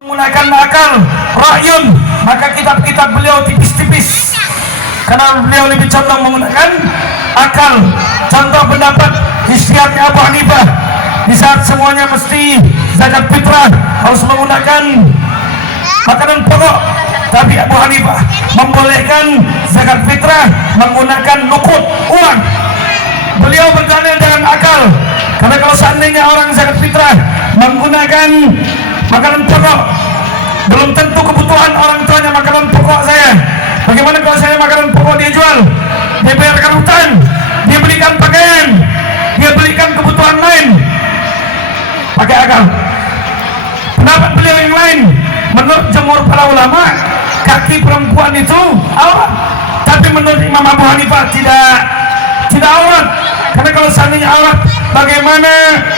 menggunakan akal ra'yun, maka kitab-kitab beliau tipis-tipis karena beliau lebih condong menggunakan akal. Contoh pendapat ijtihadnya Abu Hanifah, di saat semuanya mesti zakat fitrah harus menggunakan makanan pokok, tapi Abu Hanifah membolehkan zakat fitrah menggunakan nukut, uang. Beliau berdalil dengan akal, karena kalau seandainya orang zakat fitrah menggunakan makanan pokok, belum tentu kebutuhan orang tuanya makanan pokok saya. Bagaimana kalau saya makanan pokok dia jual, dia bayarkan hutang, dia belikan pakaian, dia belikan kebutuhan lain, pakai akal. Pendapat beliau yang lain, menurut jumhur para ulama, kaki perempuan itu aurat, tapi menurut Imam Abu Hanifah tidak aurat. Karena kalau seandainya aurat, bagaimana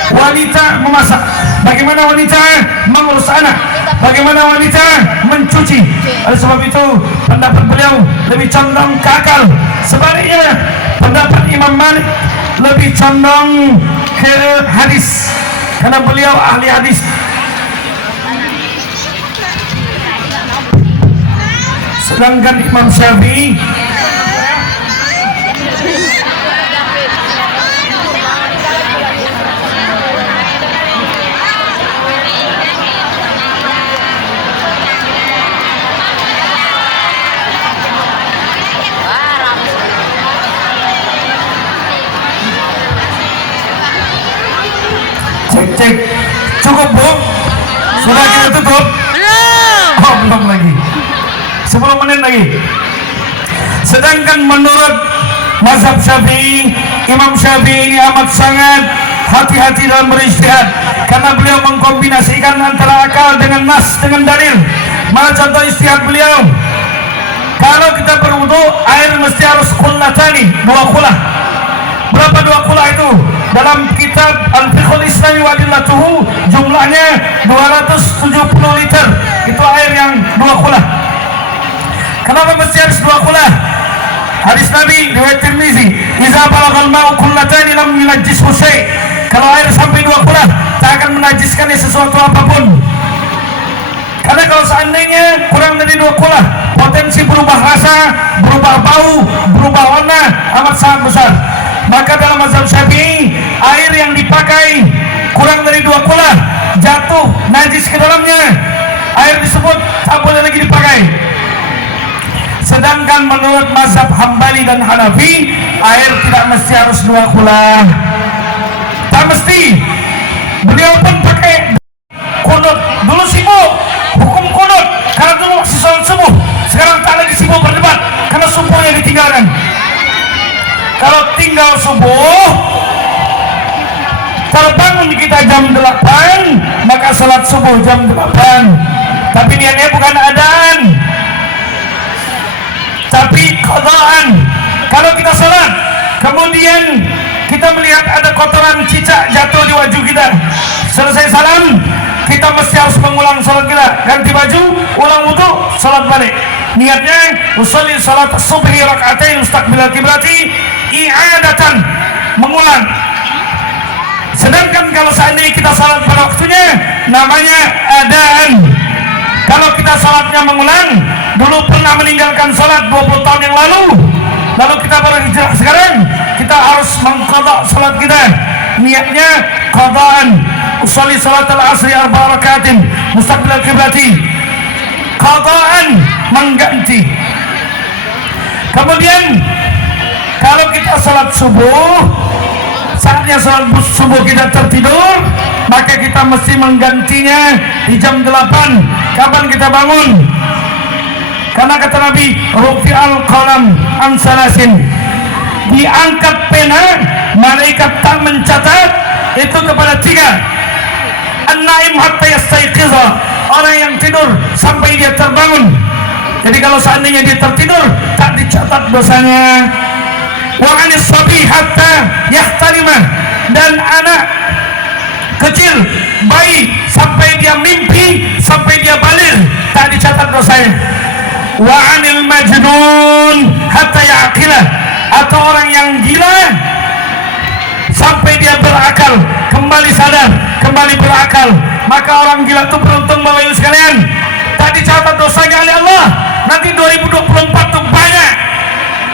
wanita memasak, bagaimana wanita mengurus anak, bagaimana wanita mencuci. Oleh sebab itu pendapat beliau lebih condong ke akal. Sebaliknya pendapat Imam Malik lebih condong ke hadis, karena beliau ahli hadis. Sedangkan Imam Syafi'i cek cukup Bu? Sudah kita tutup? Oh belum lagi, 10 menit lagi. Sedangkan menurut mazhab Syafi'i, Imam Syafi'i ini amat sangat hati-hati dalam berijtihad, karena beliau mengkombinasikan antara akal dengan nas, dengan dalil. Mana contoh ijtihad beliau? Kalau kita berwudu, air mesti harus kullatani, 2 kulah. Berapa 2 kulah itu? Dalam kitab Al-Fiqhul Islami wa Adillatuhu jumlahnya 270 liter. Itu air yang 2 kulah. Kenapa mesti harus 2 kulah? Hadis Nabi riwayat Tirmizi, "Idza balagal ma'u kullatani lam yunajjishu syai'." Kalau air sampai 2 kulah, tak akan menajiskannya sesuatu apapun. Karena kalau seandainya kurang dari 2 kulah, potensi berubah rasa, berubah bau, berubah warna amat sangat besar. Maka dalam mazhab Syafi'i, air yang dipakai kurang dari 2 kulah jatuh najis ke dalamnya, air tersebut tak boleh lagi dipakai. Sedangkan menurut mazhab Hambali dan Hanafi, air tidak mesti harus 2 kulah, tak mesti. Beliau pun pakai kunut. Dulu sibuk hukum kunut karena dulu masih sholat subuh. Sekarang tak lagi sibuk berdebat karena subuhnya ditinggalkan. Kalau tinggal subuh, terbangun kita jam 8, maka sholat subuh jam 8. Tapi niatnya bukan adaan, tapi qadaan. Kalau kita sholat, kemudian kita melihat ada kotoran cicak jatuh di wajah kita, selesai salam, kita mesti harus mengulang sholat kita, ganti baju, ulang wudu, sholat balik. Niatnya usolli sholat subhi rakaatain mustaqbilal qiblati i'adatan, mengulang. Sedangkan kalau seandainya kita sholat pada waktunya, namanya adaan. Kalau kita sholatnya mengulang, dulu pernah meninggalkan sholat 20 tahun yang lalu kita baru hijrah sekarang, kita harus mengqadha sholat kita. Niatnya qadaan, usolli sholat al-asri 4 rakaatin mustaqbilal qiblati, qadaan, mengganti. Kemudian kalau kita sholat subuh, saatnya sholat subuh kita tertidur, maka kita mesti menggantinya di jam 8. Kapan kita bangun? Karena kata Nabi, rufi'al qalam an salasin, diangkat pena, malaikat tak mencatat itu kepada 3. An-naim hatta yastayqiza, orang yang tidur sampai dia terbangun. Jadi kalau seandainya dia tertidur, tak dicatat dosanya. Wa anis sabi hatta yahtalimah, dan anak kecil, bayi, sampai dia mimpi, sampai dia balik, tak dicatat dosanya. Wa anil majnun hatta yaqilah, atau orang yang gila sampai dia berakal, kembali sadar, kembali berakal. Maka orang gila itu beruntung Bapak Ibu sekalian.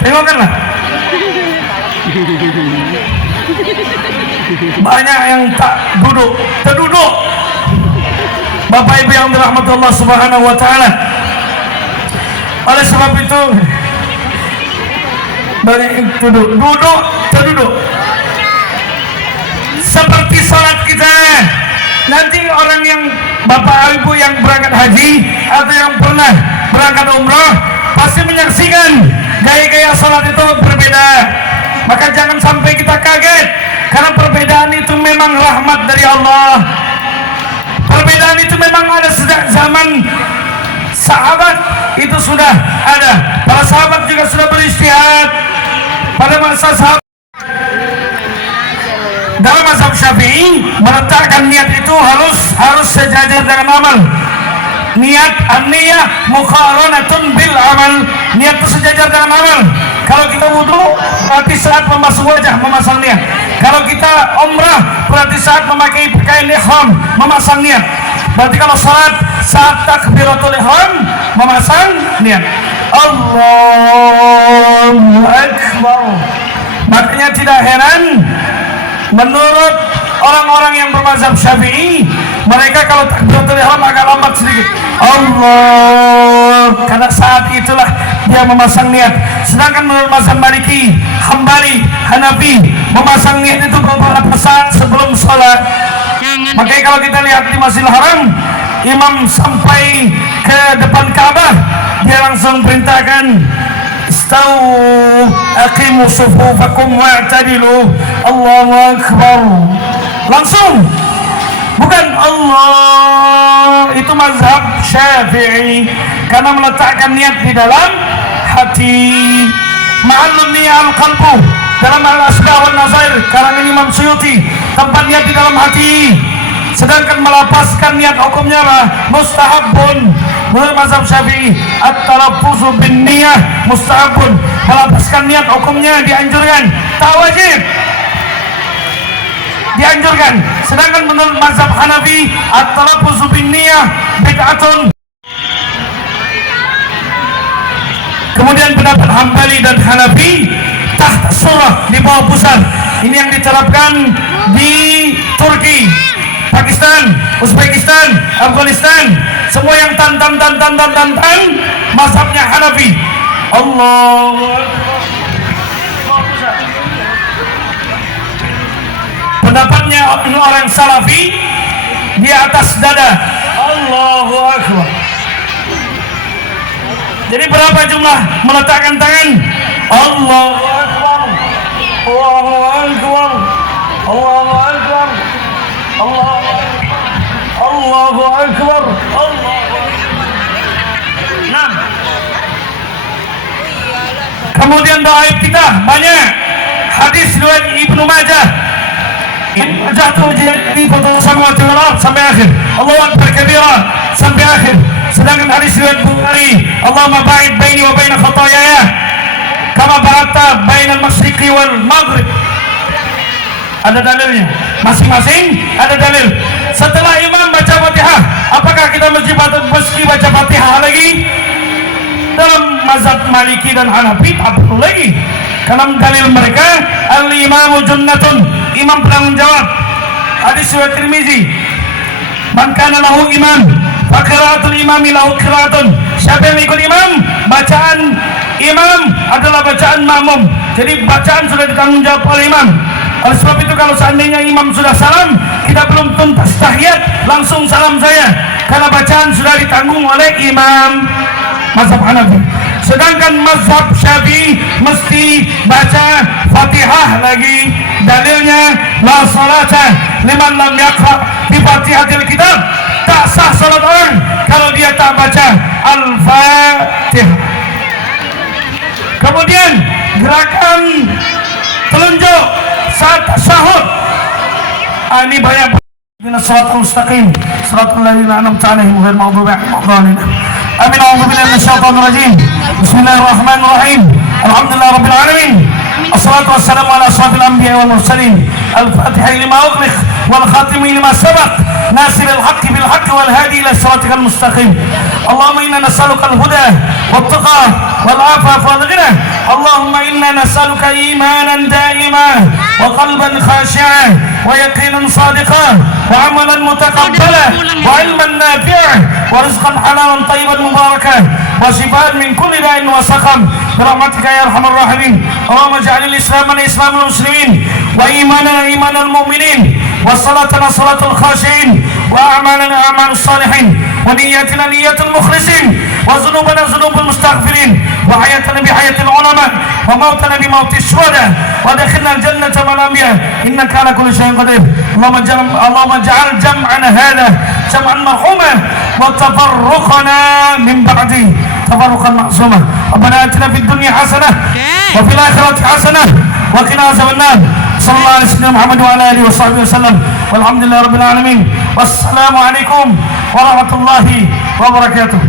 tengokkanlah. Banyak yang tak duduk, terduduk. Bapak Ibu yang dirahmati Allah Subhanahu wa taala. Oleh sebab itu banyak yang duduk, terduduk. Seperti salat kita. Nanti orang yang Bapak Ibu yang berangkat haji atau yang pernah berangkat umrah pasti menyaksikan gaya-gaya salat itu berbeda. Maka jangan sampai kita kaget, karena perbedaan itu memang rahmat dari Allah. Perbedaan itu memang ada sejak zaman sahabat, itu sudah ada. Para sahabat juga sudah beristihad pada masa sahabat. Dalam mazhab Syafi'i meletakkan niat itu harus sejajar dengan amal. Niat an-niyah muqaranatun bil amal. Niat itu sejajar dengan amal. Kalau kita wudu berarti saat membasuh wajah memasang niat. Kalau kita umrah berarti saat memakai pakaian ihram memasang niat. Berarti kalau salat saat takbiratul ihram memasang niat. Allahu akbar. Makanya tidak heran menurut orang-orang yang bermazhab Syafi'i, mereka kalau takbiratul ihram agak lambat sedikit. Allah, karena saat itulah dia memasang niat. Sedangkan menurut mazhab Maliki, Hambali, Hanafi, memasang niat itu beberapa saat sebelum sholat. Makanya kalau kita lihat di Masjidil Haram, imam sampai ke depan Ka'bah, dia langsung perintahkan, Istawu aqimu sufufakum wa'tadilu. Allahu akbar. Langsung. Bukan Allah. Itu mazhab Syafi'i, karena meletakkan niat di dalam hati. Ma'allun niyal qalbu dalam al-asbah wal nazair karangan Imam Suyuti, tempat niat di dalam hati. Sedangkan melapaskan niat hukumnya mustahabun. Menurut mazhab Syafi'i, at-talaffuzu bin niyah mustahabun. Melapaskan niat hukumnya dianjurkan, tak wajib, dianjurkan. Sedangkan menurut mazhab Hanafi, at-talaffuzu bin niyah bid'atun. Kemudian pendapat Hambali dan Hanafi, tahta surah, di bawah pusat. Ini yang diterapkan di Turki, Pakistan, Uzbekistan, Afghanistan, semua yang tan mazhabnya Hanafi. Allahu akbar. Pendapatnya orang Salafi di atas dada. Allahu akbar. Jadi berapa jumlah meletakkan tangan? Allahu akbar. Allahu akbar. Allahu akbar. Allahu akbar. Nah, kemudian doa kita banyak. Hadis riwayat Ibnu Majah, jatuh jadi foto samawati wal ard sampai akhir. Allahu akbar kabira sampai akhir. Sedangkan hadis riwayat Bukhari, Allahumma ba'id baini wa baina khataayaya kama ba'adta bainal masyriqi wal maghrib. Ada dalilnya, masing-masing ada dalil. Setelah imam baca Fatihah, apakah kita mesti baca Fatihah lagi? Dalam mazhab Maliki dan Hanafi tak perlu lagi, karena dalil mereka al-imamu junnatun, imam penanggung jawab. Hadis riwayat Tirmizi, man kana lahu imam fa qiraatul imami lahu qiraatun. Siapa yang ikut imam, bacaan imam adalah bacaan makmum. Jadi bacaan sudah ditanggung jawab oleh imam. Oleh sebab itu kalau seandainya imam sudah salam, kita belum tuntas tahiyat, langsung salam saya, karena bacaan sudah ditanggung oleh imam. Mazhab Hanafi. Sedangkan mazhab Syafi'i mesti baca Fatihah lagi. Dalilnya la salata liman lam yaqra bi Fatihatil kitab. Tak sah salat orang kalau dia tak baca Al-Fatihah. Kemudian gerakan telunjuk saat tasyahud. Ini banyak. Shiratal mustaqim, shiratal ladzina an'amta 'alaihim ghairil maghdubi 'alaihim. Amin. A'udzu billahi minasyaitonir rajim. Bismillahirrahmanirrahim. Alhamdulillahi rabbil alamin. Assalatu wassalamu ala asyrafil anbiya'i wal mursalin. Al-Fatihah lima ughliq والخاتم لما سبق ناصر الحق بالحق والهادي إلى صراطك المستقيم. اللهم إنا نسألك الهدى والتقى والعفاف والغنى. اللهم إنا نسألك إيمانا دائما وقلبا خاشعا ويقينا صادقا وعملا متقبلا وعلما نافعا ورزقا حلالا طيبا مباركا وشفاء من كل داء وسقم برحمتك يا أرحم الراحمين. اللهم اجعل الإسلام إسلام المسلمين وإيماننا إيمان المؤمنين وصلاتنا صلاة الخاشعين وأعمالنا أعمال الصالحين ونياتنا نيات المخلصين وذنوبنا ذنوب المستغفرين وحياتنا بحياة العلماء وموتنا بموت الشهداء ودخلنا الجنة مع الأنبياء إنك على كل شيء قدير. اللهم اجعل جمعنا هذا جمعا مرحوما وتفرقنا من بعده تفرقا معصوما. ربنا آتنا في الدنيا حسنة وفي الآخرة حسنة وقنا عذاب النار. صلى الله على سيدنا محمد وعلى آله وصحبه وسلم والحمد لله رب العالمين والسلام عليكم ورحمة الله وبركاته.